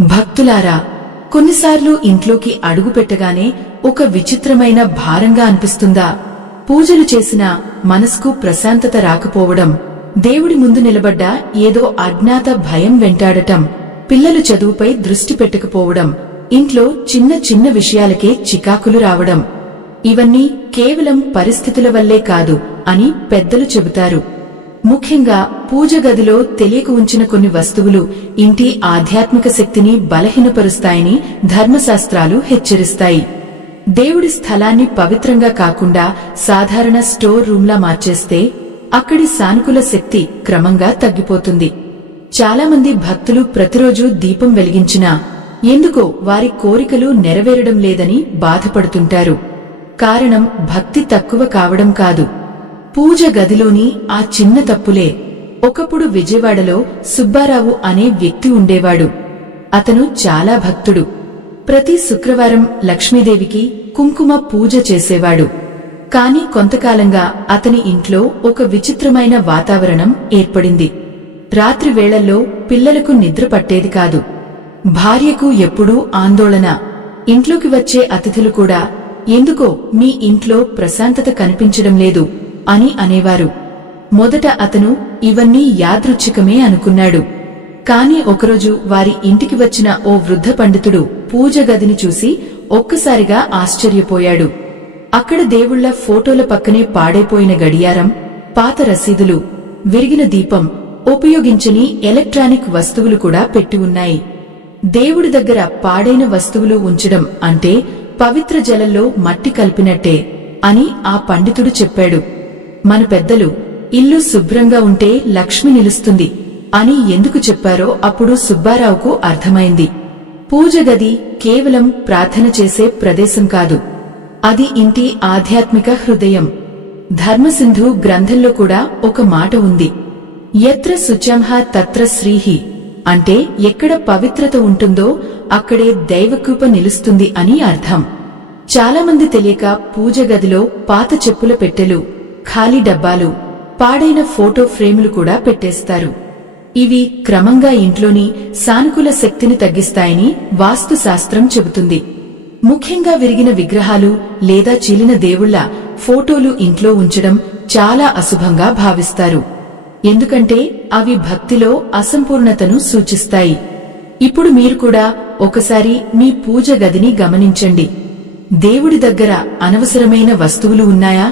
భక్తులారా, కొన్నిసార్లు ఇంట్లోకి అడుగుపెట్టగానే ఒక విచిత్రమైన భారంగా అనిపిస్తుందా? పూజలు చేసినా మనసుకు ప్రశాంతత రాకపోవడం, దేవుడి ముందు నిలబడ్డా ఏదో అజ్ఞాత భయం వెంటాడటం, పిల్లలు చదువుపై దృష్టి పెట్టకపోవడం, ఇంట్లో చిన్న చిన్న విషయాలకే చికాకులు రావడం, ఇవన్నీ కేవలం పరిస్థితుల వల్లే కాదు అని పెద్దలు చెబుతారు. ముఖ్యంగా పూజ గదిలో తెలియక ఉంచిన కొన్ని వస్తువులు ఇంటి ఆధ్యాత్మిక శక్తిని బలహీనపరుస్తాయని ధర్మశాస్త్రాలు హెచ్చరిస్తాయి. దేవుడి స్థలాన్ని పవిత్రంగా కాకుండా సాధారణ స్టోర్ రూంలా మార్చేస్తే అక్కడి సానుకూల శక్తి క్రమంగా తగ్గిపోతుంది. చాలామంది భక్తులు ప్రతిరోజు దీపం వెలిగించినా ఎందుకో వారి కోరికలు నెరవేరడం లేదని బాధపడుతుంటారు. కారణం భక్తి తక్కువ కావడం కాదు, పూజ గదిలోని ఆ చిన్న తప్పులే. ఒకప్పుడు విజయవాడలో సుబ్బారావు అనే వ్యక్తి ఉండేవాడు. అతను చాలా భక్తుడు. ప్రతి శుక్రవారం లక్ష్మీదేవికి కుంకుమ పూజ చేసేవాడు. కాని కొంతకాలంగా అతని ఇంట్లో ఒక విచిత్రమైన వాతావరణం ఏర్పడింది. రాత్రి వేళల్లో పిల్లలకు నిద్ర పట్టేది కాదు. భార్యకు ఎప్పుడూ ఆందోళన. ఇంట్లోకి వచ్చే అతిథులు కూడా ఎందుకో మీ ఇంట్లో ప్రశాంతత కనిపించడం లేదు అని అనేవారు. మొదట అతను ఇవన్నీ యాదృచ్ఛికమే అనుకున్నాడు. కాని ఒకరోజు వారి ఇంటికి వచ్చిన ఓ వృద్ధ పండితుడు పూజ గదిని చూసి ఒక్కసారిగా ఆశ్చర్యపోయాడు. అక్కడ దేవుళ్ల ఫోటోల పక్కనే పాడైపోయిన గడియారం, పాత రసీదులు, విరిగిన దీపం, ఉపయోగించని ఎలక్ట్రానిక్ వస్తువులు కూడా పెట్టి ఉన్నాయి. దేవుడి దగ్గర పాడైన వస్తువులు ఉంచడం అంటే పవిత్ర జలంలో మట్టి కలిపినట్టే అని ఆ పండితుడు చెప్పాడు. మన పెద్దలు ఇల్లు శుభ్రంగా ఉంటే లక్ష్మి నిలుస్తుంది అని ఎందుకు చెప్పారో అప్పుడు సుబ్బారావుకు అర్థమైంది. పూజ గది కేవలం ప్రార్థన చేసే ప్రదేశం కాదు, అది ఇంటి ఆధ్యాత్మిక హృదయం. ధర్మసింధు గ్రంథంలో కూడా ఒక మాట ఉంది, యత్ర శుచ్యంహ తత్ర శ్రీహి, అంటే ఎక్కడ పవిత్రత ఉంటుందో అక్కడే దైవకృప నిలుస్తుంది అని అర్థం. చాలామంది తెలియక పూజ గదిలో పాత చెప్పుల పెట్టెలు, ఖాళీ డబ్బాలు, పాడైన ఫోటో ఫ్రేములు కూడా పెట్టేస్తారు. ఇవి క్రమంగా ఇంట్లోని సానుకూల శక్తిని తగ్గిస్తాయని వాస్తుశాస్త్రం చెబుతుంది. ముఖ్యంగా విరిగిన విగ్రహాలు లేదా చీలిన దేవుళ్ల ఫోటోలు ఇంట్లో ఉంచడం చాలా అశుభంగా భావిస్తారు. ఎందుకంటే అవి భక్తిలో అసంపూర్ణతను సూచిస్తాయి. ఇప్పుడు మీరు కూడా ఒకసారి మీ పూజ గదిని గమనించండి. దేవుడి దగ్గర అనవసరమైన వస్తువులు ఉన్నాయా?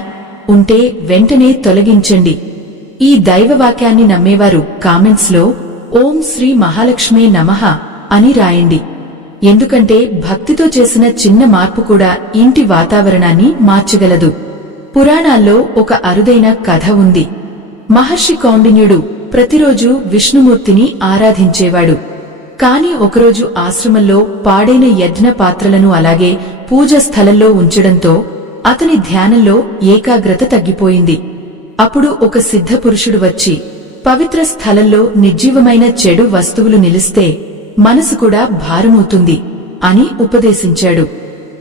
ఉంటే వెంటనే తొలగించండి. ఈ దైవవాక్యాన్ని నమ్మేవారు కామెంట్స్ లో ఓం శ్రీ మహాలక్ష్మే నమః అని రాయండి. ఎందుకంటే భక్తితో చేసిన చిన్న మార్పు కూడా ఇంటి వాతావరణాన్ని మార్చగలదు. పురాణాల్లో ఒక అరుదైన కథ ఉంది. మహర్షి కౌండిన్యుడు ప్రతిరోజు విష్ణుమూర్తిని ఆరాధించేవాడు. కాని ఒకరోజు ఆశ్రమంలో పాడైన యజ్ఞ పాత్రలను అలాగే పూజ స్థలంలో ఉంచడంతో అతని ధ్యానంలో ఏకాగ్రత తగ్గిపోయింది. అప్పుడు ఒక సిద్ధపురుషుడు వచ్చి పవిత్ర స్థలంలో నిర్జీవమైన చెడు వస్తువులు నిలిస్తే మనసు కూడా భారమవుతుంది అని ఉపదేశించాడు.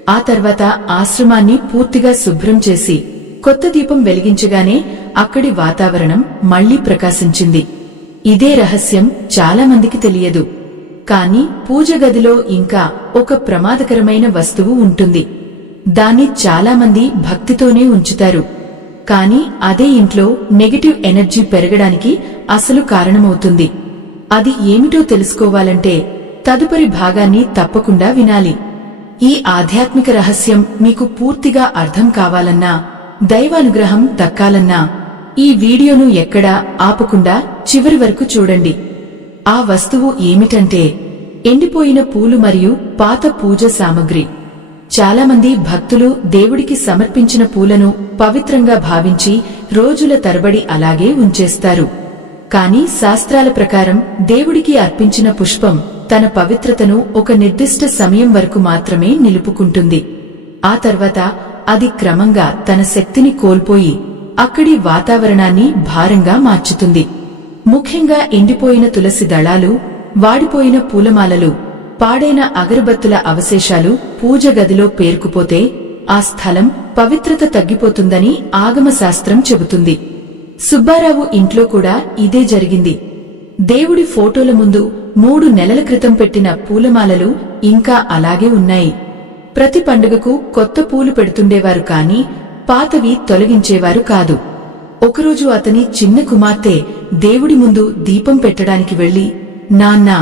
ఆ తర్వాత ఆశ్రమాన్ని పూర్తిగా శుభ్రం చేసి కొత్త దీపం వెలిగించగానే అక్కడి వాతావరణం మళ్లీ ప్రకాశించింది. ఇదే రహస్యం చాలామందికి తెలియదు. కాని పూజ గదిలో ఇంకా ఒక ప్రమాదకరమైన వస్తువు ఉంటుంది. దాన్ని చాలామంది భక్తితోనే ఉంచుతారు. కాని అదే ఇంట్లో నెగటివ్ ఎనర్జీ పెరగడానికి అసలు కారణమవుతుంది. అది ఏమిటో తెలుసుకోవాలంటే తదుపరి భాగాన్ని తప్పకుండా వినాలి. ఈ ఆధ్యాత్మిక రహస్యం మీకు పూర్తిగా అర్థం కావాలన్నా, దైవానుగ్రహం దక్కాలన్నా ఈ వీడియోను ఎక్కడా ఆపకుండా చివరి వరకు చూడండి. ఆ వస్తువు ఏమిటంటే ఎండిపోయిన పూలు మరియు పాత పూజ సామగ్రి. చాలామంది భక్తులు దేవుడికి సమర్పించిన పూలను పవిత్రంగా భావించి రోజుల తరబడి అలాగే ఉంచేస్తారు. కాని శాస్త్రాల ప్రకారం దేవుడికి అర్పించిన పుష్పం తన పవిత్రతను ఒక నిర్దిష్ట సమయం వరకు మాత్రమే నిలుపుకుంటుంది. ఆ తర్వాత అది క్రమంగా తన శక్తిని కోల్పోయి అక్కడి వాతావరణాన్ని భారంగా మార్చుతుంది. ముఖ్యంగా ఎండిపోయిన తులసి దళాలు, వాడిపోయిన పూలమాలలు, పాడైన అగరబత్తుల అవశేషాలు పూజ గదిలో పేరుకుపోతే ఆ స్థలం పవిత్రత తగ్గిపోతుందని ఆగమశాస్త్రం చెబుతుంది. సుబ్బారావు ఇంట్లో కూడా ఇదే జరిగింది. దేవుడి ఫోటోల ముందు 3 నెలల క్రితం పెట్టిన పూలమాలలు ఇంకా అలాగే ఉన్నాయి. ప్రతి పండుగకు కొత్త పూలు పెడుతుండేవారు కాని పాతవి తొలగించేవారు కాదు. ఒకరోజు అతని చిన్న కుమార్తె దేవుడి ముందు దీపం పెట్టడానికి వెళ్లి, నాన్నా,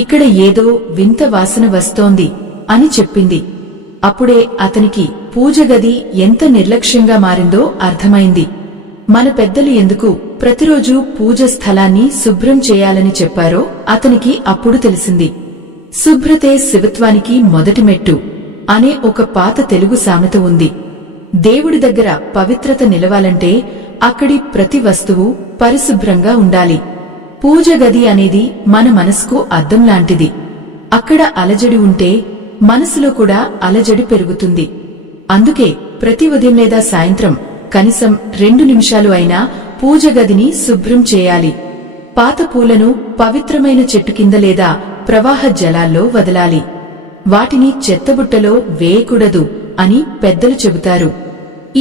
ఇక్కడ ఏదో వింత వాసన వస్తోంది అని చెప్పింది. అప్పుడే అతనికి పూజ గది ఎంత నిర్లక్ష్యంగా మారిందో అర్థమైంది. మన పెద్దలు ఎందుకు ప్రతిరోజు పూజ స్థలాన్ని శుభ్రం చేయాలని చెప్పారో అతనికి అప్పుడు తెలిసింది. శుభ్రతే శివత్వానికి మొదటి మెట్టు అనే ఒక పాత తెలుగు సామెత ఉంది. దేవుడి దగ్గర పవిత్రత నిలవాలంటే అక్కడి ప్రతి వస్తువు పరిశుభ్రంగా ఉండాలి. పూజ గది అనేది మన మనసుకు అద్దం లాంటిది. అక్కడ అలజడి ఉంటే మనసులో కూడా అలజడి పెరుగుతుంది. అందుకే ప్రతి ఉదయం లేదా సాయంత్రం కనీసం 2 నిమిషాలు అయినా పూజ గదిని శుభ్రం చేయాలి. పాత పూలను పవిత్రమైన చెట్టు కింద లేదా ప్రవాహ జలాల్లో వదలాలి. వాటిని చెత్తబుట్టలో వేయకూడదు అని పెద్దలు చెబుతారు.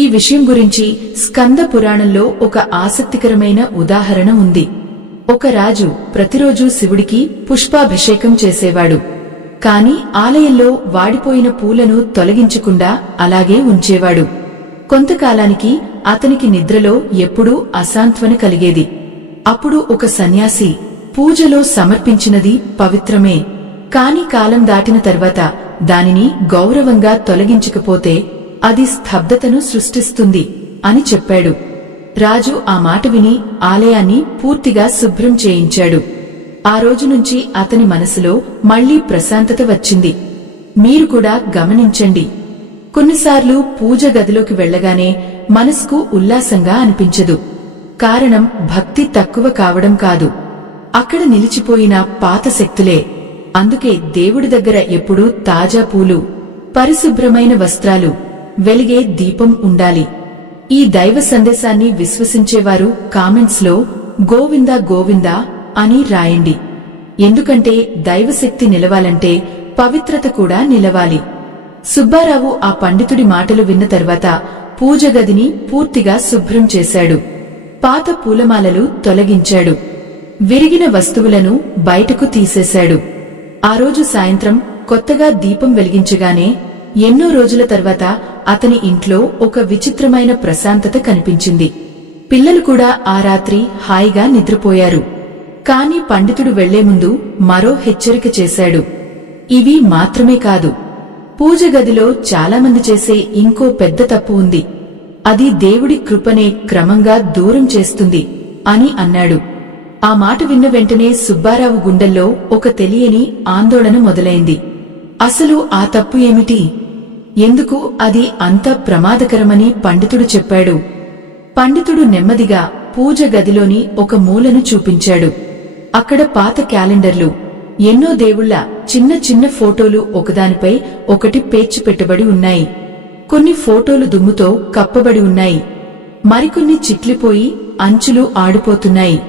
ఈ విషయం గురించి స్కంద పురాణంలో ఒక ఆసక్తికరమైన ఉదాహరణ ఉంది. ఒక రాజు ప్రతిరోజూ శివుడికి పుష్పాభిషేకం చేసేవాడు. కాని ఆలయంలో వాడిపోయిన పూలను తొలగించకుండా అలాగే ఉంచేవాడు. కొంతకాలానికి అతనికి నిద్రలో ఎప్పుడూ అశాంత్వన కలిగేది. అప్పుడు ఒక సన్యాసి, పూజలో సమర్పించినది పవిత్రమే, కాని కాలం దాటిన తర్వాత దానిని గౌరవంగా తొలగించకపోతే అది స్తబ్దతను సృష్టిస్తుంది అని చెప్పాడు. రాజు ఆ మాట విని ఆలయాన్ని పూర్తిగా శుభ్రం చేయించాడు. ఆ రోజు నుంచి అతని మనసులో మళ్లీ ప్రశాంతత వచ్చింది. మీరు కూడా గమనించండి, కొన్నిసార్లు పూజ గదిలోకి వెళ్లగానే మనసుకు ఉల్లాసంగా అనిపించదు. కారణం భక్తి తక్కువ కావడం కాదు, అక్కడ నిలిచిపోయిన పాత శక్తులే. అందుకే దేవుడి దగ్గర ఎప్పుడూ తాజా పూలు, పరిశుభ్రమైన వస్త్రాలు, వెలిగే దీపం ఉండాలి. ఈ దైవ సందేశాన్ని విశ్వసించేవారు కామెంట్స్ లో గోవిందా గోవిందా అని రాయండి. ఎందుకంటే దైవశక్తి నిలవాలంటే పవిత్రత కూడా నిలవాలి. సుబ్బారావు ఆ పండితుడి మాటలు విన్న తర్వాత పూజ గదిని పూర్తిగా శుభ్రం చేశాడు. పాత పూలమాలలు తొలగించాడు. విరిగిన వస్తువులను బయటకు తీసేశాడు. ఆ రోజు సాయంత్రం కొత్తగా దీపం వెలిగించగానే ఎన్నో రోజుల తర్వాత అతని ఇంట్లో ఒక విచిత్రమైన ప్రశాంతత కనిపించింది. పిల్లలు కూడా ఆ రాత్రి హాయిగా నిద్రపోయారు. కాని పండితుడు వెళ్లే ముందు మరో హెచ్చరిక చేశాడు. ఇవి మాత్రమే కాదు, పూజ గదిలో చాలామంది చేసే ఇంకో పెద్ద తప్పు ఉంది. అది దేవుడి కృపనే క్రమంగా దూరం చేస్తుంది అని అన్నాడు. ఆ మాట విన్న వెంటనే సుబ్బారావు గుండెల్లో ఒక తెలియని ఆందోళన మొదలైంది. అసలు ఆ తప్పు ఏమిటి? ఎందుకు అది అంత ప్రమాదకరమని పండితుడు చెప్పాడు. పండితుడు నెమ్మదిగా పూజ గదిలోని ఒక మూలను చూపించాడు. అక్కడ పాత క్యాలెండర్లు, ఎన్నో దేవుళ్ల చిన్న చిన్న ఫోటోలు ఒకదానిపై ఒకటి పేర్చి పెట్టబడి ఉన్నాయి. కొన్ని ఫోటోలు దుమ్ముతో కప్పబడి ఉన్నాయి. మరికొన్ని చిట్లిపోయి అంచులు ఆడిపోతున్నాయి.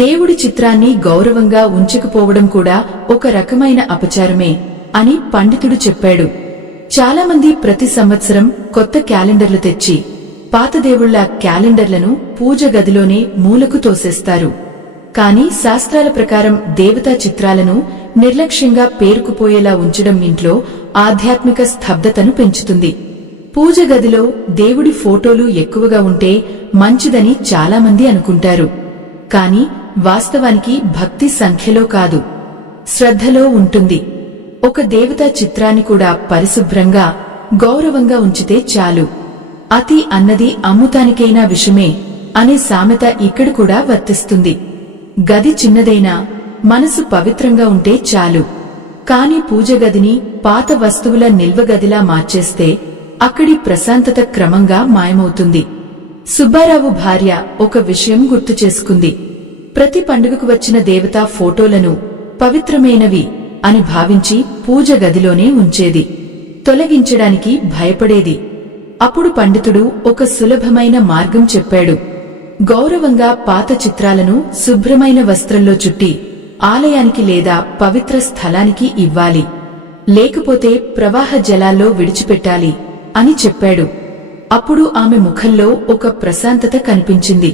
దేవుడి చిత్రాన్ని గౌరవంగా ఉంచకపోవడం కూడా ఒక రకమైన అపచారమే అని పండితుడు చెప్పాడు. చాలామంది ప్రతి సంవత్సరం కొత్త క్యాలెండర్లు తెచ్చి పాత దేవుళ్ల క్యాలెండర్లను పూజ గదిలోనే మూలకు తోసేస్తారు. కాని శాస్త్రాల ప్రకారం దేవతా చిత్రాలను నిర్లక్ష్యంగా పేరుకుపోయేలా ఉంచడం ఇంట్లో ఆధ్యాత్మిక స్తబ్దతను పెంచుతుంది. పూజ గదిలో దేవుడి ఫోటోలు ఎక్కువగా ఉంటే మంచిదని చాలామంది అనుకుంటారు. కాని వాస్తవానికి భక్తి సంఖ్యలో కాదు, శ్రద్ధలో ఉంటుంది. ఒక దేవతా చిత్రాన్ని కూడా పరిశుభ్రంగా, గౌరవంగా ఉంచితే చాలు. అతి అన్నది అమ్ముతానికైనా విషమే అనే సామెత ఇక్కడ కూడా వర్తిస్తుంది. గది చిన్నదైనా మనసు పవిత్రంగా ఉంటే చాలు. కాని పూజ గదిని పాత వస్తువుల నిల్వ గదిలా మార్చేస్తే అక్కడి ప్రశాంతత క్రమంగా మాయమవుతుంది. సుబ్బారావు భార్య ఒక విషయం గుర్తు చేసుకుంది. ప్రతి పండుగకు వచ్చిన దేవతా ఫోటోలను పవిత్రమైనవి అని భావించి పూజ గదిలోనే ఉంచేది. తొలగించడానికి భయపడేది. అప్పుడు పండితుడు ఒక సులభమైన మార్గం చెప్పాడు. గౌరవంగా పాత చిత్రాలను శుభ్రమైన వస్త్రంలో చుట్టి ఆలయానికి లేదా పవిత్ర స్థలానికి ఇవ్వాలి, లేకపోతే ప్రవాహ జలాల్లో విడిచిపెట్టాలి అని చెప్పాడు. అప్పుడు ఆమె ముఖంలో ఒక ప్రశాంతత కనిపించింది.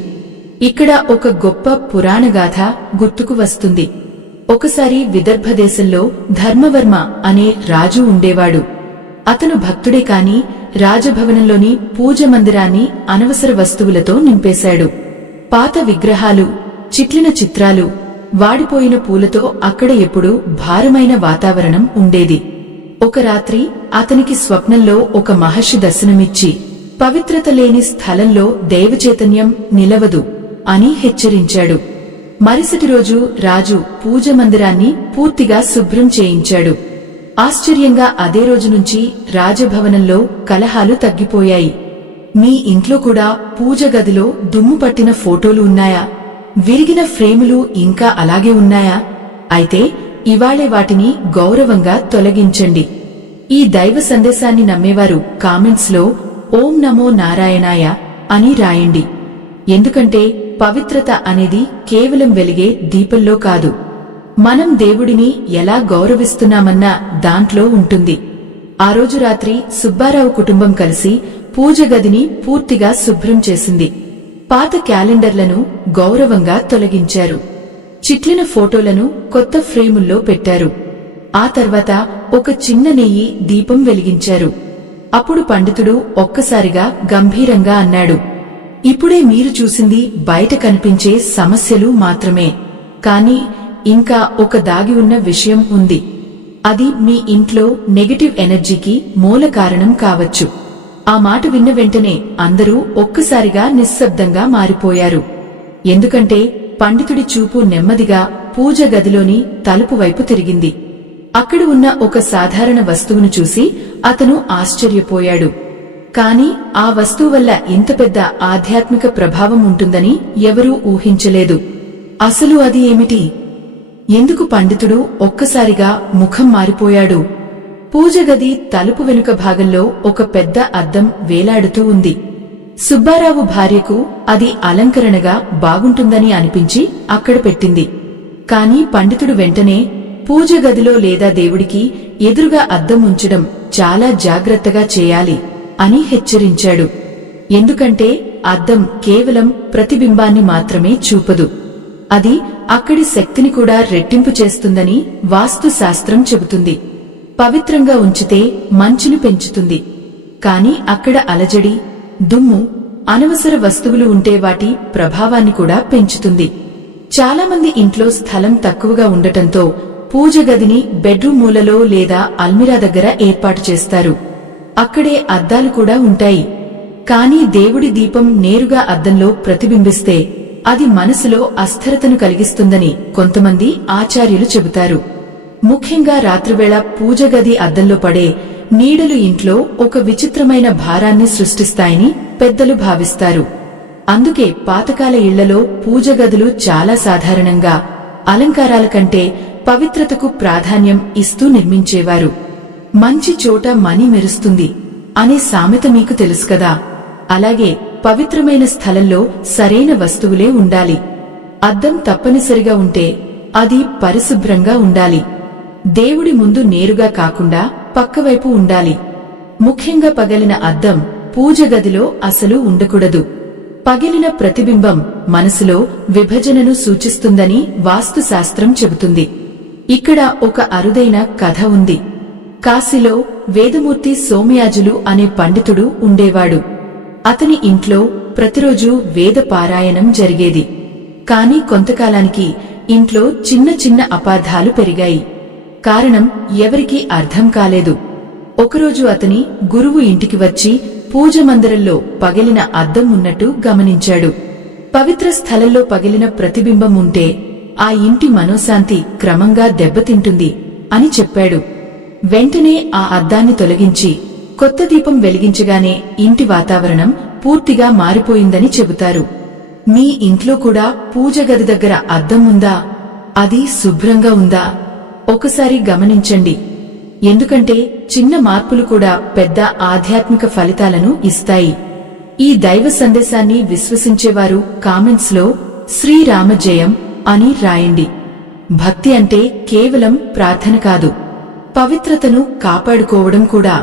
ఇక్కడ ఒక గొప్ప పురాణగాథ గుర్తుకు వస్తుంది. ఒకసారి విదర్భ దేశంలో ధర్మవర్మ అనే రాజు ఉండేవాడు. అతను భక్తుడే కాని రాజభవనంలోని పూజ మందిరాన్ని అనవసర వస్తువులతో నింపేశాడు. పాత విగ్రహాలు, చిట్లిన చిత్రాలు, వాడిపోయిన పూలతో అక్కడ ఎప్పుడూ భారమైన వాతావరణం ఉండేది. ఒక రాత్రి అతనికి స్వప్నంలో ఒక మహర్షి దర్శనమిచ్చి, పవిత్రత లేని స్థలంలో దైవచైతన్యం నిలవదు అని హెచ్చరించాడు. మరుసటి రోజు రాజు పూజ మందిరాన్ని పూర్తిగా శుభ్రం చేయించాడు. ఆశ్చర్యంగా అదే రోజు నుంచి రాజభవనంలో కలహాలు తగ్గిపోయాయి. మీ ఇంట్లో కూడా పూజ గదిలో దుమ్ము పట్టిన ఫోటోలు ఉన్నాయా? విరిగిన ఫ్రేములు ఇంకా అలాగే ఉన్నాయా? అయితే ఇవాళే వాటిని గౌరవంగా తొలగించండి. ఈ దైవ సందేశాన్ని నమ్మేవారు కామెంట్స్ లో ఓం నమో నారాయణాయ అని రాయండి. ఎందుకంటే పవిత్రత అనేది కేవలం వెలిగే దీపంలో కాదు, మనం దేవుడిని ఎలా గౌరవిస్తున్నామన్న దాంట్లో ఉంటుంది. ఆ రోజు రాత్రి సుబ్బారావు కుటుంబం కలిసి పూజ గదిని పూర్తిగా శుభ్రం చేసింది. పాత క్యాలెండర్లను గౌరవంగా తొలగించారు. చిట్లిన ఫోటోలను కొత్త ఫ్రేముల్లో పెట్టారు. ఆ తర్వాత ఒక చిన్న నెయ్యి దీపం వెలిగించారు. అప్పుడు పండితుడు ఒక్కసారిగా గంభీరంగా అన్నాడు, ఇప్పుడే మీరు చూసింది బయట కనిపించే సమస్యలు మాత్రమే, కానీ ఇంకా ఒక దాగి ఉన్న విషయం ఉంది. అది మీ ఇంట్లో నెగటివ్ ఎనర్జీకి మూల కారణం కావచ్చు. ఆ మాట విన్న వెంటనే అందరూ ఒక్కసారిగా నిశ్శబ్దంగా మారిపోయారు. ఎందుకంటే పండితుడి చూపు నెమ్మదిగా పూజ గదిలోని తలుపు వైపు తిరిగింది. అక్కడ ఉన్న ఒక సాధారణ వస్తువును చూసి అతను ఆశ్చర్యపోయాడు. కాని ఆ వస్తువు వల్ల ఇంత పెద్ద ఆధ్యాత్మిక ప్రభావం ఉంటుందని ఎవరూ ఊహించలేదు. అసలు అది ఏమిటి? ఎందుకు పండితుడు ఒక్కసారిగా ముఖం మారిపోయాడు? పూజ గది తలుపు వెనుక భాగంలో ఒక పెద్ద అద్దం వేలాడుతూ ఉంది. సుబ్బారావు భార్యకు అది అలంకరణగా బాగుంటుందని అనిపించి అక్కడ పెట్టింది. కాని పండితుడు వెంటనే పూజ గదిలో లేదా దేవుడికి ఎదురుగా అద్దం ఉంచడం చాలా జాగ్రత్తగా చేయాలి అని హెచ్చరించాడు. ఎందుకంటే అద్దం కేవలం ప్రతిబింబాన్ని మాత్రమే చూపదు, అది అక్కడి శక్తిని కూడా రెట్టింపు చేస్తుందని వాస్తు శాస్త్రం చెబుతుంది. పవిత్రంగా ఉంచితే మంచును పెంచుతుంది, కాని అక్కడ అలజడి, దుమ్ము, అనవసర వస్తువులు ఉంటే వాటి ప్రభావాన్ని కూడా పెంచుతుంది. చాలామంది ఇంట్లో స్థలం తక్కువగా ఉండటంతో పూజ గదిని బెడ్రూమ్ మూలలో లేదా అల్మిరా దగ్గర ఏర్పాటు చేస్తారు. అక్కడే అద్దాలు కూడా ఉంటాయి. కాని దేవుడి దీపం నేరుగా అద్దంలో ప్రతిబింబిస్తే అది మనసులో అస్థిరతను కలిగిస్తుందని కొంతమంది ఆచార్యులు చెబుతారు. ముఖ్యంగా రాత్రివేళ పూజ గది అద్దంలో పడే నీడలు ఇంట్లో ఒక విచిత్రమైన భారాన్ని సృష్టిస్తాయని పెద్దలు భావిస్తారు. అందుకే పాతకాల ఇళ్లలో పూజ గదులు చాలా సాధారణంగా అలంకారాల కంటే పవిత్రతకు ప్రాధాన్యం ఇస్తూ నిర్మించేవారు. మంచి చోట మణి మెరుస్తుంది అనే సామెత మీకు తెలుసు కదా. అలాగే పవిత్రమైన స్థలంలో సరైన వస్తువులే ఉండాలి. అద్దం తప్పనిసరిగా ఉంటే అది పరిశుభ్రంగా ఉండాలి. దేవుడి ముందు నేరుగా కాకుండా పక్కవైపు ఉండాలి. ముఖ్యంగా పగిలిన అద్దం పూజ గదిలో అసలు ఉండకూడదు. పగిలిన ప్రతిబింబం మనసులో విభజనను సూచిస్తుందని వాస్తుశాస్త్రం చెబుతుంది. ఇక్కడ ఒక అరుదైన కథ ఉంది. కాశీలో వేదమూర్తి సోమయాజులు అనే పండితుడు ఉండేవాడు. అతని ఇంట్లో ప్రతిరోజూ వేద పారాయణం జరిగేది. కాని కొంతకాలానికి ఇంట్లో చిన్న చిన్న అపార్థాలు పెరిగాయి. కారణం ఎవరికీ అర్థం కాలేదు. ఒకరోజు అతని గురువు ఇంటికి వచ్చి పూజ మందిరంలో పగిలిన అద్దం ఉన్నట్టు గమనించాడు. పవిత్ర స్థలంలో పగిలిన ప్రతిబింబం ఉంటే ఆ ఇంటి మనోశాంతి క్రమంగా దెబ్బతింటుంది అని చెప్పాడు. వెంటనే ఆ అద్దాన్ని తొలగించి కొత్త దీపం వెలిగించగానే ఇంటి వాతావరణం పూర్తిగా మారిపోయిందని చెబుతారు. మీ ఇంట్లో కూడా పూజ గది దగ్గర అద్దం ఉందా? అది శుభ్రంగా ఉందా? ఒకసారి గమనించండి. ఎందుకంటే చిన్న మార్పులు కూడా పెద్ద ఆధ్యాత్మిక ఫలితాలను ఇస్తాయి. ఈ దైవ సందేశాన్ని విశ్వసించేవారు కామెంట్స్ లో శ్రీరామ జయం అని రాయండి. భక్తి అంటే కేవలం ప్రార్థన కాదు, పవిత్రతను కాపాడుకోవడం కూడా.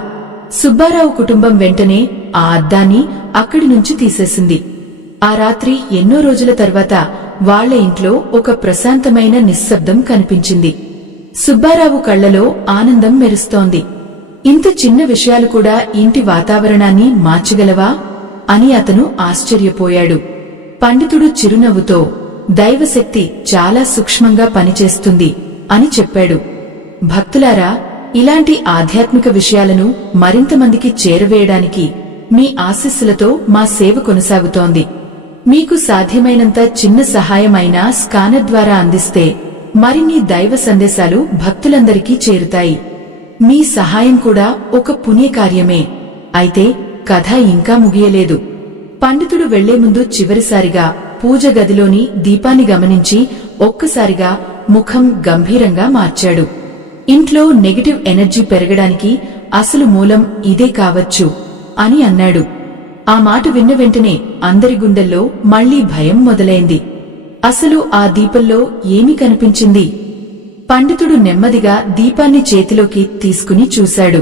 సుబ్బారావు కుటుంబం వెంటనే ఆ అద్దాన్ని అక్కడి నుంచి తీసేసింది. ఆ రాత్రి ఎన్నో రోజుల తర్వాత వాళ్ల ఇంట్లో ఒక ప్రశాంతమైన నిశ్శబ్దం కనిపించింది. సుబ్బారావు కళ్లలో ఆనందం మెరుస్తోంది. ఇంత చిన్న విషయాలు కూడా ఇంటి వాతావరణాన్ని మార్చగలవా అని అతను ఆశ్చర్యపోయాడు. పండితుడు చిరునవ్వుతో, దైవశక్తి చాలా సూక్ష్మంగా పనిచేస్తుంది అని చెప్పాడు. భక్తులారా, ఇలాంటి ఆధ్యాత్మిక విషయాలను మరింతమందికి చేరవేయడానికి మీ ఆశీస్సులతో మా సేవ కొనసాగుతోంది. మీకు సాధ్యమైనంత చిన్న సహాయమైనా స్కానర్ ద్వారా అందిస్తే మరిన్ని దైవ సందేశాలు భక్తులందరికీ చేరుతాయి. మీ సహాయం కూడా ఒక పుణ్యకార్యమే. అయితే కథ ఇంకా ముగియలేదు. పండితుడు వెళ్లే ముందు చివరిసారిగా పూజ గదిలోని దీపాన్ని గమనించి ఒక్కసారిగా ముఖం గంభీరంగా మార్చాడు. ఇంట్లో నెగటివ్ ఎనర్జీ పెరగడానికి అసలు మూలం ఇదే కావచ్చు అని అన్నాడు. ఆ మాట విన్న వెంటనే అందరి గుండెల్లో మళ్లీ భయం మొదలైంది. అసలు ఆ దీపంలో ఏమి కనిపించింది? పండితుడు నెమ్మదిగా దీపాన్ని చేతిలోకి తీసుకుని చూశాడు.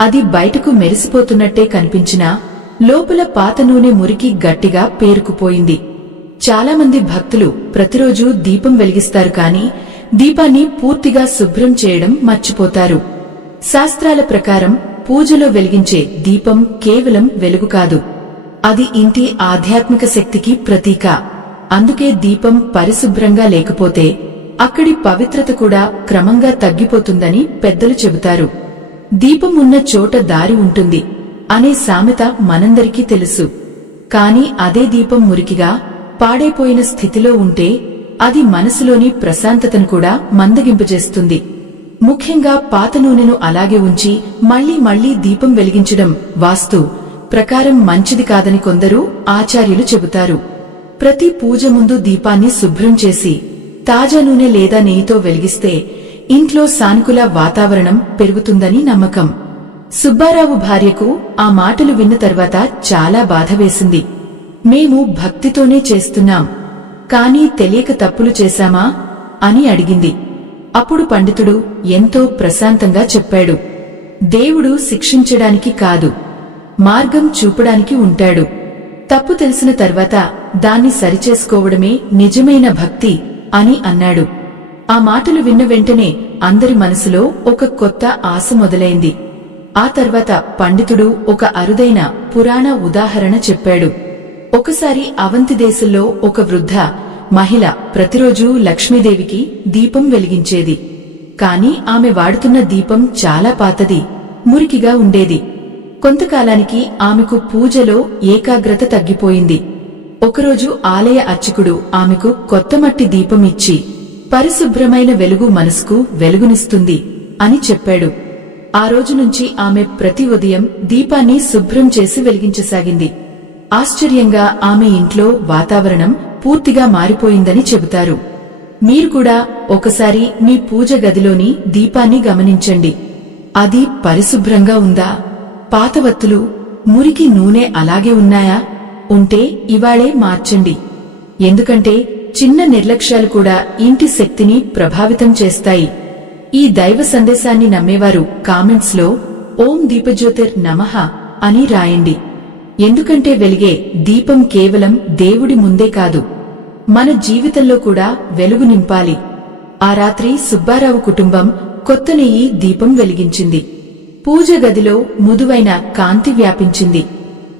అది బయటకు మెరిసిపోతున్నట్టే కనిపించినా లోపల పాత నూనె మురికి గట్టిగా పేరుకుపోయింది. చాలామంది భక్తులు ప్రతిరోజూ దీపం వెలిగిస్తారు, కానీ దీపాన్ని పూర్తిగా శుభ్రం చేయడం మర్చిపోతారు. శాస్త్రాల ప్రకారం పూజలో వెలిగించే దీపం కేవలం వెలుగు కాదు, అది ఇంటి ఆధ్యాత్మిక శక్తికి ప్రతీక. అందుకే దీపం పరిశుభ్రంగా లేకపోతే అక్కడి పవిత్రత కూడా క్రమంగా తగ్గిపోతుందని పెద్దలు చెబుతారు. దీపం ఉన్న చోట దారి ఉంటుంది అనే సామెత మనందరికీ తెలుసు. కాని అదే దీపం మురికిగా పాడైపోయిన స్థితిలో ఉంటే అది మనసులోని ప్రశాంతతను కూడా మందగింపజేస్తుంది. ముఖ్యంగా పాత నూనెను అలాగే ఉంచి మళ్లీ మళ్లీ దీపం వెలిగించడం వాస్తు ప్రకారం మంచిది కాదని కొందరు ఆచార్యులు చెబుతారు. ప్రతి పూజ ముందు దీపాన్ని శుభ్రం చేసి తాజా నూనె లేదా నెయ్యితో వెలిగిస్తే ఇంట్లో సానుకూల వాతావరణం పెరుగుతుందని నమ్మకం. సుబ్బారావు భార్యకు ఆ మాటలు విన్న తర్వాత చాలా బాధ వేసింది. మేము భక్తితోనే చేస్తున్నాం, కానీ తెలియక తప్పులు చేశామా అని అడిగింది. అప్పుడు పండితుడు ఎంతో ప్రశాంతంగా చెప్పాడు, దేవుడు శిక్షించడానికి కాదు, మార్గం చూపడానికి ఉంటాడు. తప్పు తెలిసిన తర్వాత దాన్ని సరిచేసుకోవడమే నిజమైన భక్తి అని అన్నాడు. ఆ మాటలు విన్న వెంటనే అందరి మనసులో ఒక కొత్త ఆశ మొదలైంది. ఆ తర్వాత పండితుడు ఒక అరుదైన పురాణ ఉదాహరణ చెప్పాడు. ఒకసారి అవంతి దేశంలో ఒక వృద్ధ మహిళ ప్రతిరోజూ లక్ష్మీదేవికి దీపం వెలిగించేది. కాని ఆమె వాడుతున్న దీపం చాలా పాతది, మురికిగా ఉండేది. కొంతకాలానికి ఆమెకు పూజలో ఏకాగ్రత తగ్గిపోయింది. ఒకరోజు ఆలయ అర్చకుడు ఆమెకు కొత్త మట్టి దీపం ఇచ్చి, పరిశుభ్రమైన వెలుగు మనసుకు వెలుగునిస్తుంది అని చెప్పాడు. ఆ రోజు నుంచి ఆమె ప్రతి ఉదయం దీపాన్ని శుభ్రం చేసి వెలిగించసాగింది. ఆశ్చర్యంగా ఆమె ఇంట్లో వాతావరణం పూర్తిగా మారిపోయిందని చెబుతారు. మీరు కూడా ఒకసారి మీ పూజ గదిలోని దీపాన్ని గమనించండి. అది పరిశుభ్రంగా ఉందా? పాత వత్తులు, మురికి నూనె అలాగే ఉన్నాయా? ఉంటే ఇవాళే మార్చండి. ఎందుకంటే చిన్న నిర్లక్ష్యాలు కూడా ఇంటి శక్తిని ప్రభావితం చేస్తాయి. ఈ దైవ సందేశాన్ని నమ్మేవారు కామెంట్స్ లో ఓం దీపజ్యోతిర్ నమః అని రాయండి. ఎందుకంటే వెలిగే దీపం కేవలం దేవుడి ముందే కాదు, మన జీవితంలో కూడా వెలుగు నింపాలి. ఆ రాత్రి సుబ్బారావు కుటుంబం కొత్త నెయ్యి దీపం వెలిగించింది. పూజ గదిలో మృదువైన కాంతి వ్యాపించింది.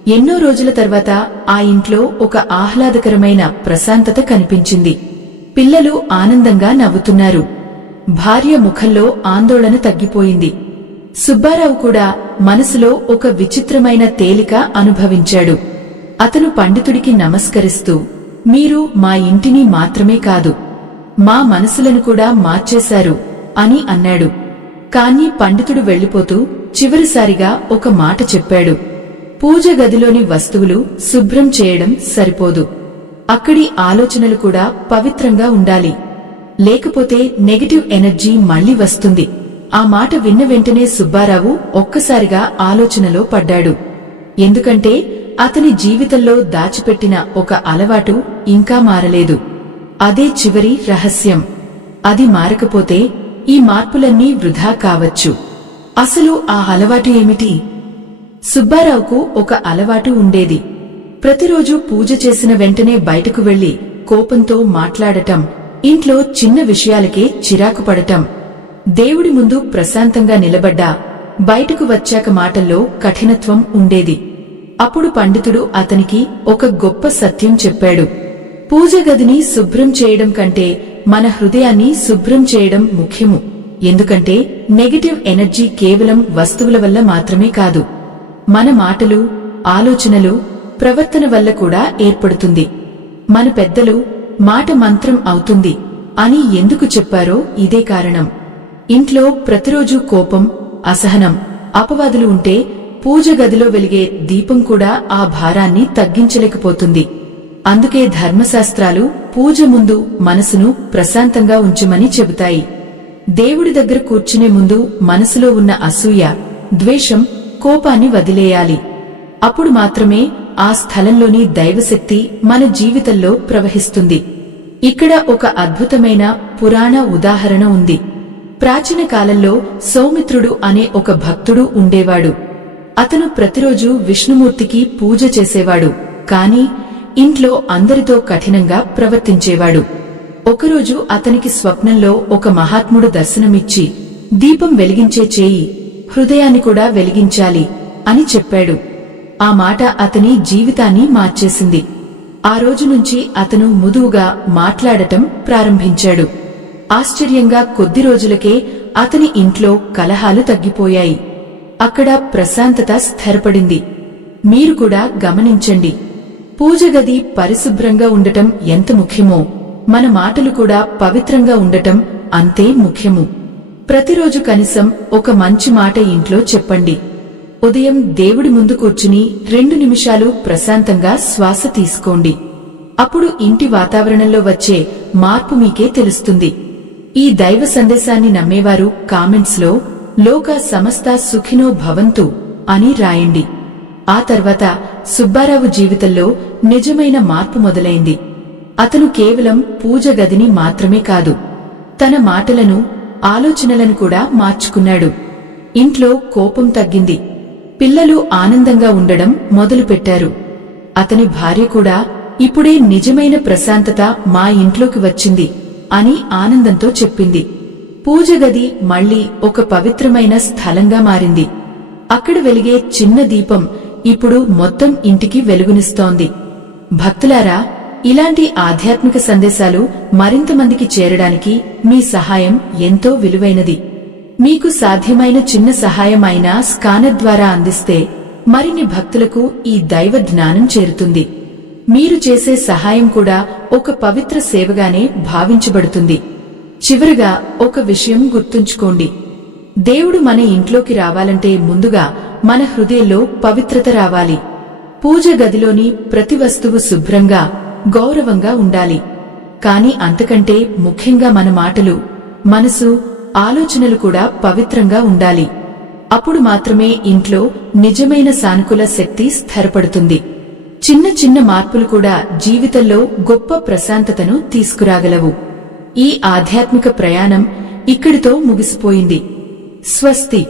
ఎన్నో రోజుల తర్వాత ఆ ఇంట్లో ఒక ఆహ్లాదకరమైన ప్రశాంతత కనిపించింది. పిల్లలు ఆనందంగా నవ్వుతున్నారు. భార్య ముఖంలో ఆందోళన తగ్గిపోయింది. సుబ్బారావు కూడా మనసులో ఒక విచిత్రమైన తేలిక అనుభవించాడు. అతను పండితుడికి నమస్కరిస్తూ, మీరు మా ఇంటిని మాత్రమే కాదు, మా మనసులను కూడా మార్చేశారు అని అన్నాడు. కాని పండితుడు వెళ్లిపోతూ చివరిసారిగా ఒక మాట చెప్పాడు. పూజ గదిలోని వస్తువులు శుభ్రం చేయడం సరిపోదు, అక్కడి ఆలోచనలు కూడా పవిత్రంగా ఉండాలి. లేకపోతే నెగటివ్ ఎనర్జీ మళ్లీ వస్తుంది. ఆ మాట విన్న వెంటనే సుబ్బారావు ఒక్కసారిగా ఆలోచనలో పడ్డాడు. ఎందుకంటే అతని జీవితంలో దాచిపెట్టిన ఒక అలవాటు ఇంకా మారలేదు. అదే చివరి రహస్యం. అది మారకపోతే ఈ మార్పులన్నీ వృధా కావచ్చు. అసలు ఆ అలవాటు ఏమిటి? సుబ్బారావుకు ఒక అలవాటు ఉండేది. ప్రతిరోజు పూజ చేసిన వెంటనే బయటకు వెళ్లి కోపంతో మాట్లాడటం, ఇంట్లో చిన్న విషయాలకే చిరాకు పడటం. దేవుడి ముందు ప్రశాంతంగా నిలబడ్డా బయటకు వచ్చాక మాటల్లో కఠినత్వం ఉండేది. అప్పుడు పండితుడు అతనికి ఒక గొప్ప సత్యం చెప్పాడు. పూజ గదిని శుభ్రం చేయడం కంటే మన హృదయాన్ని శుభ్రం చేయడం ముఖ్యము. ఎందుకంటే నెగటివ్ ఎనర్జీ కేవలం వస్తువుల వల్ల మాత్రమే కాదు, మన మాటలు, ఆలోచనలు, ప్రవర్తన వల్ల కూడా ఏర్పడుతుంది. మన పెద్దలు మాట మంత్రం అవుతుంది అని ఎందుకు చెప్పారో ఇదే కారణం. ఇంట్లో ప్రతిరోజు కోపం, అసహనం, అపవాదులు ఉంటే పూజ గదిలో వెలిగే దీపం కూడా ఆ భారాన్ని తగ్గించలేకపోతుంది. అందుకే ధర్మశాస్త్రాలు పూజ ముందు మనసును ప్రశాంతంగా ఉంచమని చెబుతాయి. దేవుడి దగ్గర కూర్చునే ముందు మనసులో ఉన్న అసూయ, ద్వేషం, కోపాన్ని వదిలేయాలి. అప్పుడు మాత్రమే ఆ స్థలంలోని దైవశక్తి మన జీవితంలో ప్రవహిస్తుంది. ఇక్కడ ఒక అద్భుతమైన పురాణ ఉదాహరణ ఉంది. ప్రాచీన కాలంలో సౌమిత్రుడు అనే ఒక భక్తుడు ఉండేవాడు. అతను ప్రతిరోజు విష్ణుమూర్తికి పూజ చేసేవాడు, కాని ఇంట్లో అందరితో కఠినంగా ప్రవర్తించేవాడు. ఒకరోజు అతనికి స్వప్నంలో ఒక మహాత్ముడు దర్శనమిచ్చి, దీపం వెలిగించే చేయి, హృదయాన్ని కూడా వెలిగించాలి అని చెప్పాడు. ఆ మాట అతని జీవితాన్ని మార్చేసింది. ఆ రోజు నుంచి అతను మృదువుగా మాట్లాడటం ప్రారంభించాడు. ఆశ్చర్యంగా కొద్ది రోజులకే అతని ఇంట్లో కలహాలు తగ్గిపోయాయి. అక్కడ ప్రశాంతత స్థిరపడింది. మీరు కూడా గమనించండి, పూజ గది పరిశుభ్రంగా ఉండటం ఎంత ముఖ్యమో మన మాటలు కూడా పవిత్రంగా ఉండటం అంతే ముఖ్యము. ప్రతిరోజు కనీసం ఒక మంచి మాట ఇంట్లో చెప్పండి. ఉదయం దేవుడి ముందు కూర్చుని 2 నిమిషాలు ప్రశాంతంగా శ్వాస తీసుకోండి. అప్పుడు ఇంటి వాతావరణంలో వచ్చే మార్పు మీకే తెలుస్తుంది. ఈ దైవ సందేశాన్ని నమ్మేవారు కామెంట్స్ లో లోక సమస్త సుఖినో భవంతు అని రాయండి. ఆ తర్వాత సుబ్బారావు జీవితంలో నిజమైన మార్పు మొదలైంది. అతను కేవలం పూజ గదిని మాత్రమే కాదు, తన మాటలను, ఆలోచనలను కూడా మార్చుకున్నాడు. ఇంట్లో కోపం తగ్గింది. పిల్లలు ఆనందంగా ఉండడం మొదలుపెట్టారు. అతని భార్య కూడా ఇప్పుడే నిజమైన ప్రశాంతత మా ఇంట్లోకి వచ్చింది అని ఆనందంతో చెప్పింది. పూజ గది మళ్లీ ఒక పవిత్రమైన స్థలంగా మారింది. అక్కడ వెలిగే చిన్న దీపం ఇప్పుడు మొత్తం ఇంటికి వెలుగునిస్తోంది. భక్తులారా, ఇలాంటి ఆధ్యాత్మిక సందేశాలు మరింత మందికి చేరడానికి మీ సహాయం ఎంతో విలువైనది. మీకు సాధ్యమైన చిన్న సహాయం అయినా స్కానర్ ద్వారా అందిస్తే మరిన్ని భక్తులకు ఈ దైవ జ్ఞానం చేరుతుంది. మీరు చేసే సహాయం కూడా ఒక పవిత్ర సేవగానే భావించబడుతుంది. చివరగా ఒక విషయం గుర్తుంచుకోండి, దేవుడు మన ఇంట్లోకి రావాలంటే ముందుగా మన హృదయంలో పవిత్రత రావాలి. పూజ గదిలోని ప్రతి వస్తువు శుభ్రంగా, గౌరవంగా ఉండాలి. కాని అంతకంటే ముఖ్యంగా మన మాటలు, మనసు, ఆలోచనలు కూడా పవిత్రంగా ఉండాలి. అప్పుడు మాత్రమే ఇంట్లో నిజమైన సానుకూల శక్తి స్థిరపడుతుంది. చిన్న చిన్న మార్పులు కూడా జీవితంలో గొప్ప ప్రశాంతతను తీసుకురాగలవు. ఈ ఆధ్యాత్మిక ప్రయాణం ఇక్కడితో ముగిసిపోయింది. స్వస్తి.